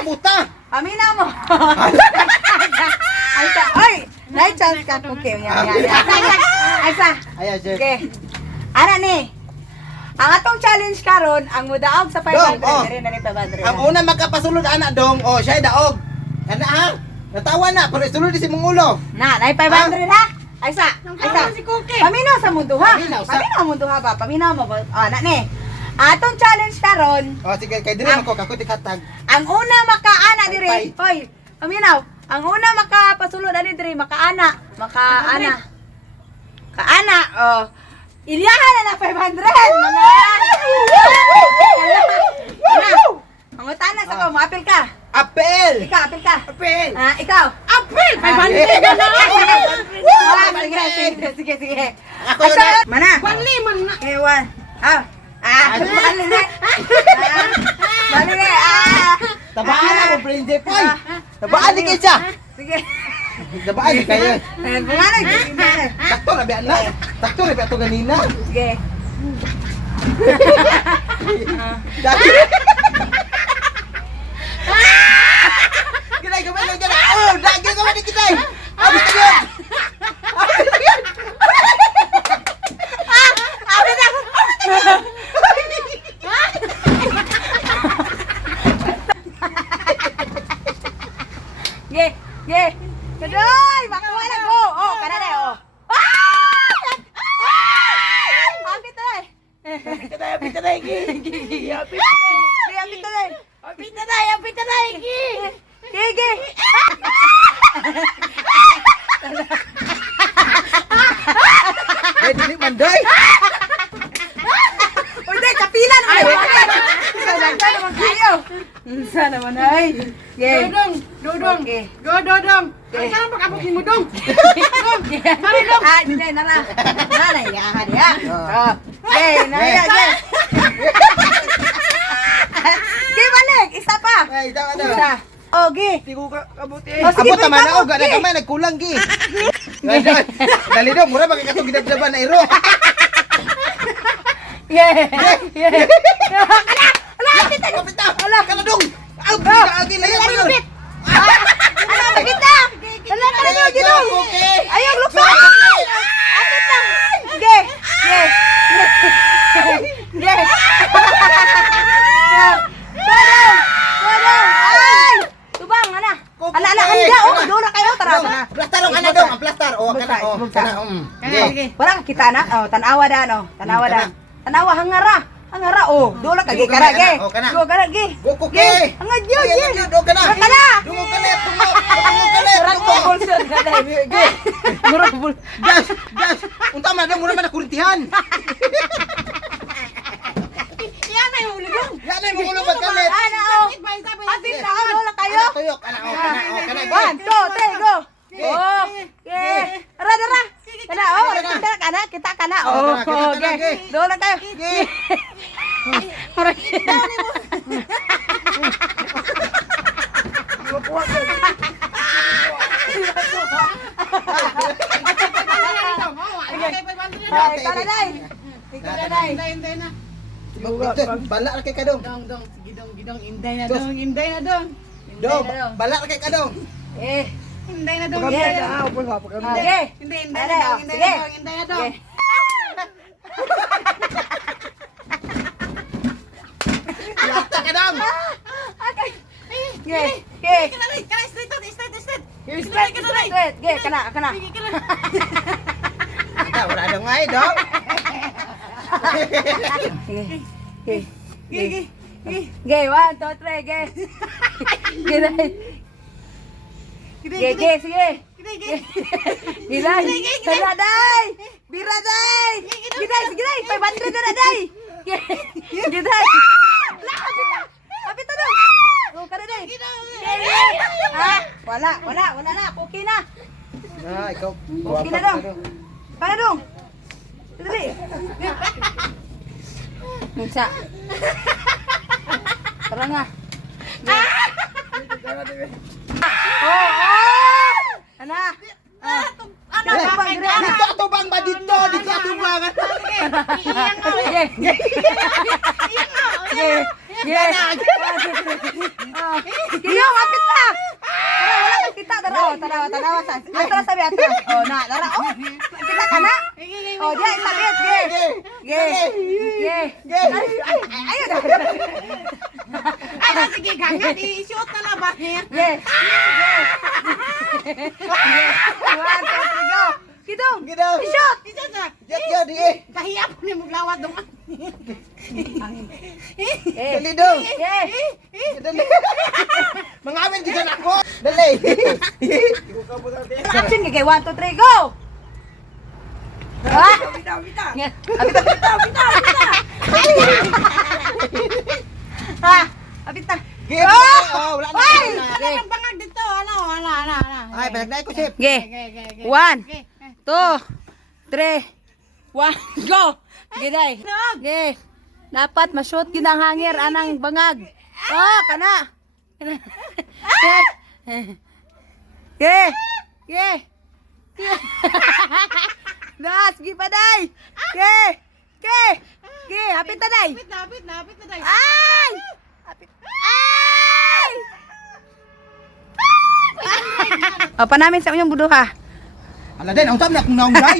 kabuta. Amina mo. Ay sa, oy, nay chance ka ko kay yan. Ay sa. Ayan, sir. Okay. Ana ni. Ang atong challenge karon ang mudaog sa 500 Dong, diri na ni 500. Ang una magkapasulod ana dong. Oh, siya daog. Ana ha. Natawa na, pero sulod si mong ulo. Na, nay 500 ha. Ay sa. Ay sa. Paminaw sa mundo ha. Paminaw sa- Paminaw mundo ha ba? Paminaw mo ba? Ana ni. Atong challenge karon, Oh, sige, kay diri ako kakuti katag. ang una makaana diri. Hoy, paminaw. Ang una makapasulod ani diri makaana. Makaana. Kaana, oh. Iliyahan na na 500. Nana. Ang utana sa ko, maapil ka. Apel. Ikaw, apil ka. Apel. Ah, ikaw. Apel. 500 ka na. Sige. Ako yun na. Mana? 1 na. Okay, 1. Bali na. Bali na. Tabaan na mo, friend Jeff. Oy. Tabaan ni kaysa. Sige. Tabaan ni kayo. Bumanag. Takto na biyan na. Takto na biyan to ganina. Sige. Gilay gamay lang dyan. Oh, daging gamay ni kitay. Abis na yun. Abis na yun. Abi na. Ge. Kadoy, makuha na ko. Oh, kana na oh. Apit na. Apit na, apit na, Iki. Apit na, Iki. Ge. Ay, dili manday. Uy, kapilan ay. Sana naman kayo. Sana naman ay. Ge. Dodong. Ge. Go, Dodong. Eh. Saan pa kabot ni mo, Dong? Mari dong. Ah, hindi nara. Nara ya dia. Oh. Nara ge. Ge balik, isa pa. Ay, tama na. Isa. Oh, ge. Di ko kabuti. Oh, sige, Abot naman balik ako, ako, gana Gi. gamay, nagkulang, Gi. Dali daw, mura magkakatong ginagdaban na iro. Ye. Ala, kita. Kapit na! Ala, kaladong! Ang pagkaagi na yan! Ala, kita. Ala, kana mo gino. Okay! Ayaw lukso. Akit lang. Ge. Dodong. Ay. Tubang ana. Ala, handa oh. Doon na kayo tara na. Plastar ang ana dong, ang plastar. O, kana, o, Bugta. kana, Sige. Wala ka kita na. Oh, tanawa da no. Tanawa da. Tanawa hangara. Hangara oh. Dola ka gi Dugo kara kana, ge. oh, kana. Go kara ge. Go, kuki! Hangad yo Ay, ge. ang yun, o, kana! Kana. Dungo kalit, dungo! Dungo kalit, Surat dungo! ko bulso kada. Ge! Murag bul. Gas! Gas! Unta man, mura man na kurintihan! Yan na yung ulo. Yan na yung mga ulubad kalit! Ana oh. Atin na oh. Dola kayo. Ana, tuyok! Ana, o, kana, o, kana, ge! 1 2 3 go. Oh. Ge. Dara. Kana oh. Kita kana, kita kana. Oh. Kana, ge. Dola kayo. Ge! Murag. Ay, tara dai. Tara dai. Inday na. Bala na kay kadong! Dong. Sige, Dong. Inday na, Dong. Inday na, Dong. Dong, bala na kay kadong! Eh. Inday na, Dong. Ge. Ge. Inday Tara, na, Dong. sige. Inday na, Dong. Lata ka dong! Ge. Ge. Kana straight. Straight. Ge, kana. Ikaw, wala dong ay, dong! Ge. Ge. Ge, 1 2 3 ge. Ge dai. Ge, sige. Ge dai. Tara dai. Bira dai. Ge dai, sige dai. 500 na dai. Ge dai. Kapit na dong. Oh, kada dai. Ha? Wala na. Okay na. Ah, ikaw. Okay na dong. Para dong. Dali. Musa. Tara nga. Oh! Ana. Ano ba dire ana? Dito atubang ba dito? Dito atubang. Ge. Ge. Ge. Diyong, apit na. Tara, wala kang kita. Tara, oh, tanawa. Atras sabi, atras. Oh, na, tara. Oh, kita ka na. Oh, diyan, sabit. Ge. Ayun na. Ay, sige, gangan. I-shoot na lang ba niya? Ge. 1, 2, 3, go. Kidong. Kidong. Shoot. I-shoot na. Yun, sige. Kahiya po niya maglawat doon. Dali daw. Ge. Dali. Mangamin dito na ako. Dali. Action kay 1, 2, 3, go. Ah! Abit na. Game. Oh, wala na. Ay! Ano ang bangag dito? Ano? Ay, palagnay ko, Chip. Ge. 1, 2, 3, 1, go. Giday. Ge. Dapat ma-shoot yun ang hangir anang bangag. Oh, kana. Ge. Ge. Das, gi pa day. Ge. Ge. Ge, hapit na day. Hapit na tayo. Ay! Ay! O, pa namin sa inyong buduha. Ala din, ang tam na kung naunggay.